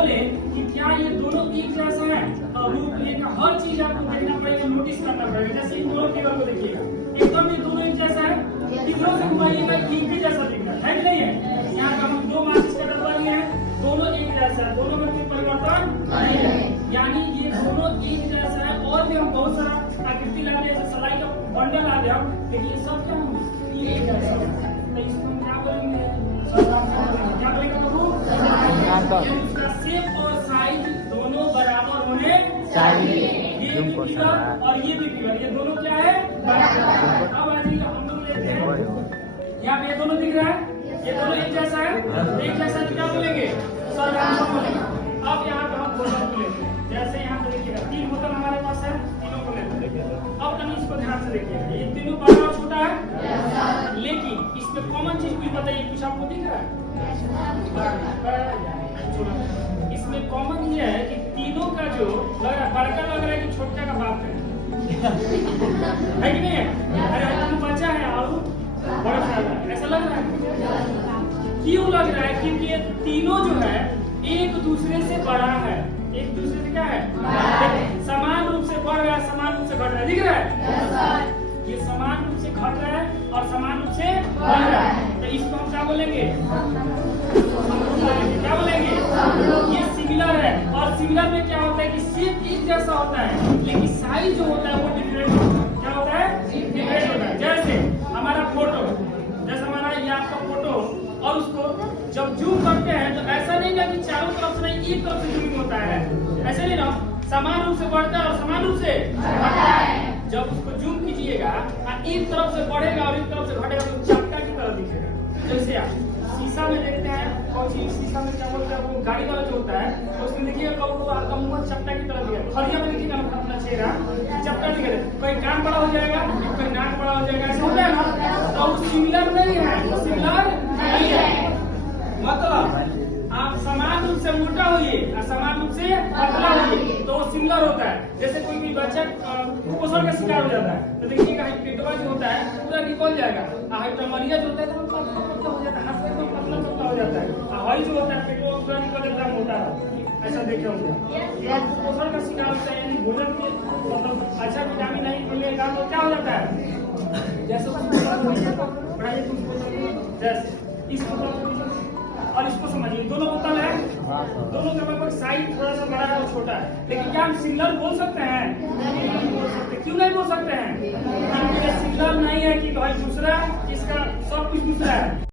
बोले कि क्या ये दोनों एक जैसा है, रूप लेना हर चीज आपको देखना पड़ेगा, नोटिस करना पड़ेगा। जैसे इन दोनों टेबल को देखिएगा, एकदम ये दोनों एक जैसा है, किधरों से घुमाइएगा एक भी जैसा दिखता है कि नहीं है। यहाँ का हम दो माचिस का डब्बा लिए हैं, दोनों एक जैसा है, दोनों में कोई परिवर्तन नहीं है, यानी ये दोनों एक जैसा है। और भी हम बहुत सारा आकृति लाते हैं, जैसे सलाई का बंडल आ गया, लेकिन ये सब क्या एक जैसा है। तो इसको हम क्या बोलेंगे, क्या बोलेंगे प्रभु, इसका शेप और साइज दोनों बराबर होने चाहिए। ये भी फिगर और ये भी फिगर, ये दोनों क्या है बराबर। अब आइए हम लोग देखते हैं, यहाँ पे ये दोनों दिख रहा है, ये दोनों एक जैसा है, एक जैसा क्या बोलेंगे, सर्वांग बोलेंगे। अब यहाँ पे हम बोतल को लेते हैं, जैसे यहाँ पे देखिएगा 3 बोतल हमारे पास है, तीनों को लेते हैं। अब कहीं इसको ध्यान से देखिएगा, ये तीनों बड़ा और छोटा है, लेकिन इसमें कॉमन चीज कुछ बताइए, कुछ आपको दिख रहा है? इसमें कॉमन ये है कि तीनों का जो लग रहा है, बड़का लग रहा है कि छोटा का बाप है है कि नहीं है? अरे बच्चा है और बड़ा है, ऐसा लग रहा है। क्यों लग रहा है? क्योंकि ये तीनों जो है एक दूसरे से बड़ा है, एक दूसरे से क्या है, समान रूप से बढ़ रहा है, समान रूप से घट रहा है, दिख रहा है? ये समान रूप से घट रहा है और समान रूप से बढ़ रहा है, तो इसको हम क्या बोलेंगे, क्या बोलेंगे, ये सिमिलर है। और सिमिलर में क्या होता है कि शेप एक जैसा होता है, लेकिन साइज जो होता है वो डिफरेंट होता है। क्या होता है? डिफरेंट होता है। जैसे हमारा फोटो, जैसे हमारा ये आपका फोटो, और उसको जब जूम करते हैं तो ऐसा नहीं ना कि चारों तरफ से नहीं, एक तरफ से जूम होता है, ऐसे नहीं ना, समान रूप से बढ़ता है और समान रूप से घटता है। जब उसको जूम कीजिएगा, एक तरफ से बढ़ेगा और एक तरफ से घटेगा, तो चपटा की तरह दिखेगा। जैसे आप शीशा में देखते हैं, और शीशा में क्या बोलते हैं, वो गाड़ी वाला जो होता है, तो उसमें देखिएगा आपका मुंह चपटा की तरह दिखेगा। फरिया में देखिएगा अपना चेहरा चपटा दिखेगा, कोई कान बड़ा हो जाएगा, कोई नाक बड़ा हो जाएगा, ऐसा होता है ना। तो सिमिलर नहीं है, सिमिलर नहीं है, मतलब आप समान रूप से मोटा होइए और समान रूप से पतला होइए तो वो सिमिलर होता है। जैसे कोई भी बच्चा कुपोषण का शिकार हो जाता है, तो देखिएगा पेटवा जो होता है पूरा निकल जाएगा, हाइड्रोमालिया जो होता है तो पतला हो जाता है, हाथ में पतला पतला हो जाता है, हवाई जो होता है पेटवा पूरा निकल जाता है, मोटा है, ऐसा देखे होंगे। कुपोषण का शिकार होता है, यानी भोजन में मतलब अच्छा विटामिन नहीं मिलेगा तो क्या हो जाता है, जैसे जैसे इसको और इसको समझिए, दोनों बोतल है, दोनों का लगभग साइज थोड़ा सा बड़ा है और छोटा है, लेकिन क्या हम सिमिलर बोल सकते हैं? नहीं बोल सकते। क्यों नहीं बोल सकते हैं? सिमिलर नहीं है कि भाई दूसरा इसका सब कुछ दूसरा है।